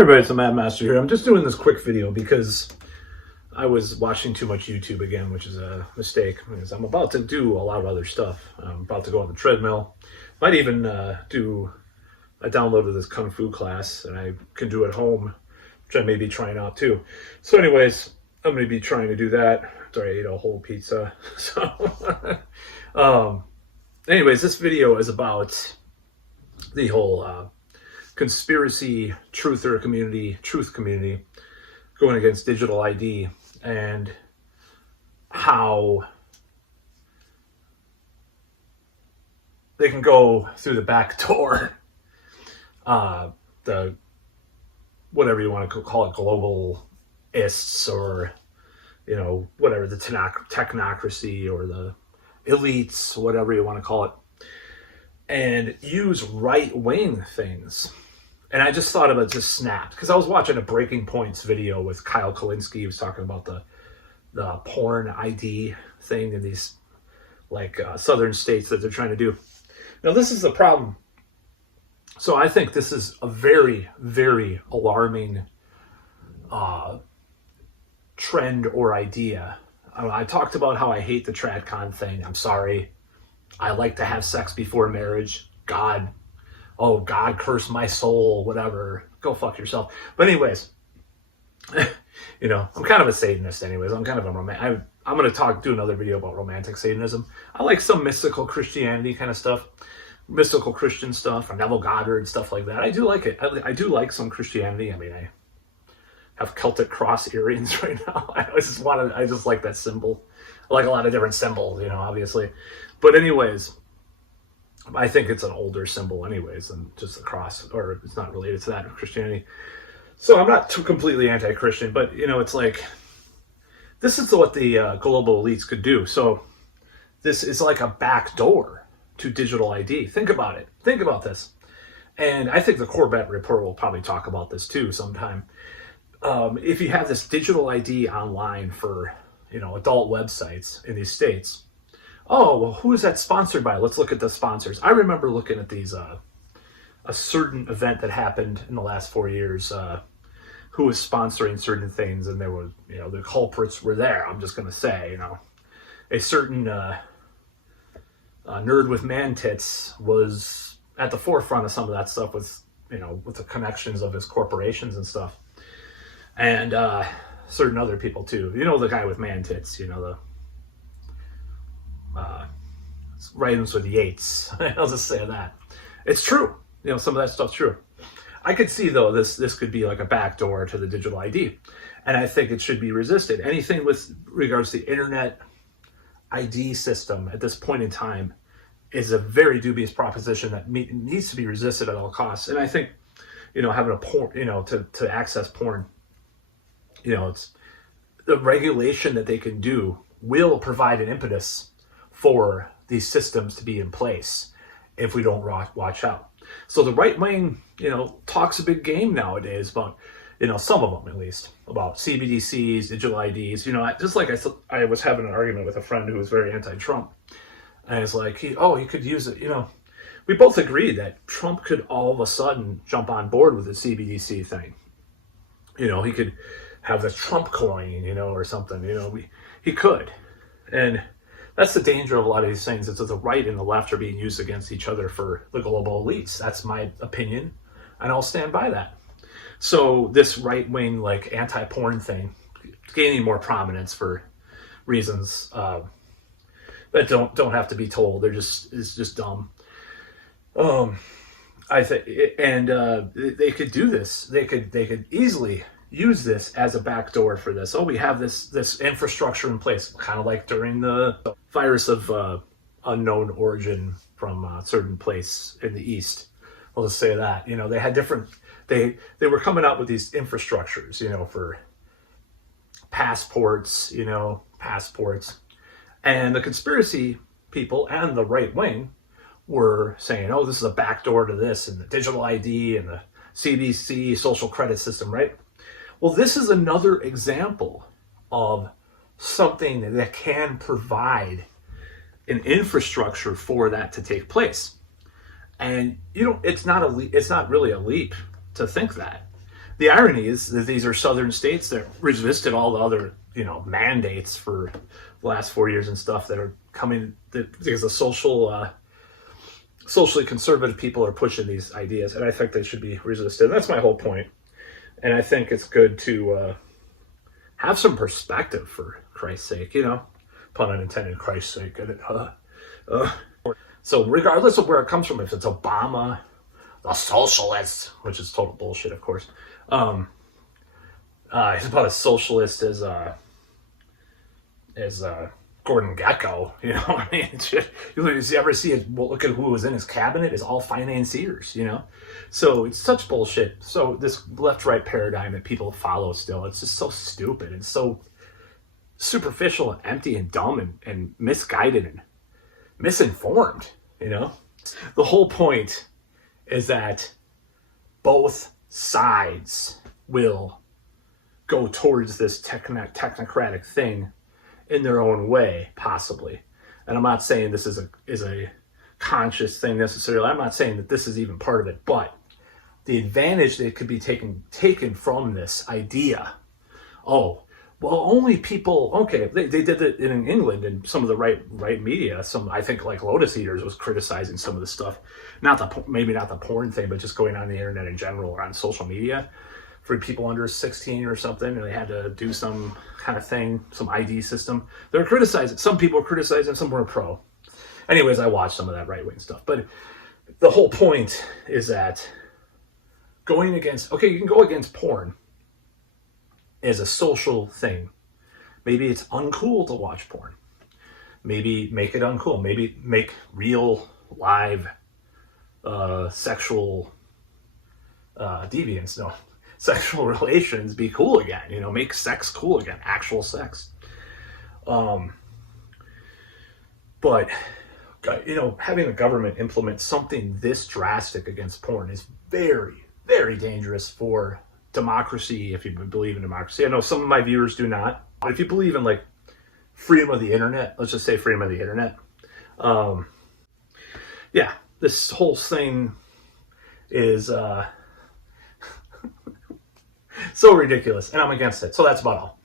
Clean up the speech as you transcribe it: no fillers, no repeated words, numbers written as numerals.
Hey everybody, it's the Mad Master here. I'm just doing this quick video because I was watching too much YouTube again, which is a mistake because I'm about to do a lot of other stuff. I'm about to go on the treadmill. Might even do a download of this Kung Fu class, and I can do at home, which I may be trying out too. So anyways, I'm going to be trying to do that after I ate a whole pizza. So anyways, this video is about the whole conspiracy truth community going against digital ID and how they can go through the back door, the whatever you want to call it, globalists, or whatever, the technocracy or the elites, whatever you want to call it, and use right-wing things. And I just thought of it, just snapped, because I was watching a Breaking Points video with Kyle Kalinske. He was talking about the porn ID thing in these southern states that they're trying to do. Now, this is the problem. So I think this is a very, very alarming trend or idea. I talked about how I hate the TradCon thing. I'm sorry. I like to have sex before marriage. God curse my soul, whatever. Go fuck yourself. But anyways, I'm kind of a Satanist anyways. I'm kind of a romantic. I'm going to do another video about romantic Satanism. I like some mystical Christianity kind of stuff, mystical Christian stuff, or Neville Goddard, stuff like that. I do like it. I do like some Christianity. I mean, I have Celtic cross earrings right now. I just like that symbol. I like a lot of different symbols, obviously. But anyways, I think it's an older symbol anyways than just the cross, or it's not related to that of Christianity. So I'm not too completely anti-Christian, but it's like, this is what the global elites could do. So this is like a backdoor to digital ID. Think about it. Think about this. And I think the Corbett report will probably talk about this too sometime. If you have this digital ID online for, adult websites in these states, oh, well, who is that sponsored by? Let's look at the sponsors. I remember looking at these, a certain event that happened in the last 4 years, who was sponsoring certain things, and there was, the culprits were there. I'm just going to say, a certain nerd with man tits was at the forefront of some of that stuff with the connections of his corporations and stuff. And certain other people too. The guy with man tits, the writings with Yates. I'll just say that. It's true. Some of that stuff's true. I could see, though, this could be like a backdoor to the digital ID. And I think it should be resisted. Anything with regards to the internet ID system at this point in time is a very dubious proposition that needs to be resisted at all costs. And I think, having a porn, to access porn, it's the regulation that they can do will provide an impetus for these systems to be in place if we don't watch out. So the right wing, talks a big game nowadays about, some of them at least, about CBDCs, digital IDs. Just like I was having an argument with a friend who was very anti-Trump, and it's like, he could use it. We both agreed that Trump could all of a sudden jump on board with the CBDC thing. He could have the Trump coin, or something. He could, and that's the danger of a lot of these things. Is that the right and the left are being used against each other for the global elites. That's my opinion, and I'll stand by that. So this right-wing, anti-porn thing, is gaining more prominence for reasons that don't have to be told. It's just dumb. I think, and they could do this. They could easily use this as a backdoor for this. Oh, we have this infrastructure in place, kind of like during the virus of unknown origin from a certain place in the East. I'll just say that. They had different, they were coming out with these infrastructures, for passports, and the conspiracy people and the right wing were saying, oh, this is a backdoor to this, and the digital ID and the CBC social credit system, right? Well, this is another example of something that can provide an infrastructure for that to take place. And it's not really a leap to think that the irony is that these are southern states that resisted all the other, mandates for the last 4 years and stuff that are coming, because the socially conservative people are pushing these ideas, and I think they should be resisted. And that's my whole point. And I think it's good to have some perspective, for Christ's sake, pun unintended, Christ's sake. So regardless of where it comes from, if it's Obama, the socialists, which is total bullshit, of course. He's about as socialist as Gordon Gekko, I mean, you ever see it? Well, look at who was in his cabinet, is all financiers, So it's such bullshit. So this left-right paradigm that people follow still, it's just so stupid and so superficial and empty and dumb and misguided and misinformed, The whole point is that both sides will go towards this technocratic thing in their own way, possibly. And I'm not saying this is a conscious thing necessarily. I'm not saying that this is even part of it, but the advantage that could be taken from this idea, only people, okay, they did it in England, and some of the right media, I think like Lotus Eaters was criticizing some of the stuff, maybe not the porn thing, but just going on the internet in general or on social media for people under 16 or something, and they had to do some kind of thing, some ID system. They're criticizing, some people were criticizing, some were pro. Anyways, I watched some of that right-wing stuff, but the whole point is that you can go against porn as a social thing. Maybe it's uncool to watch porn. Maybe make it uncool. Maybe make real, live, sexual deviance, sexual relations be cool again. Make sex cool again, actual sex. But having the government implement something this drastic against porn is very, very dangerous for democracy, if you believe in democracy. I know some of my viewers do not, but if you believe in like freedom of the internet, let's just say freedom of the internet, this whole thing is so ridiculous, and I'm against it. So that's about all.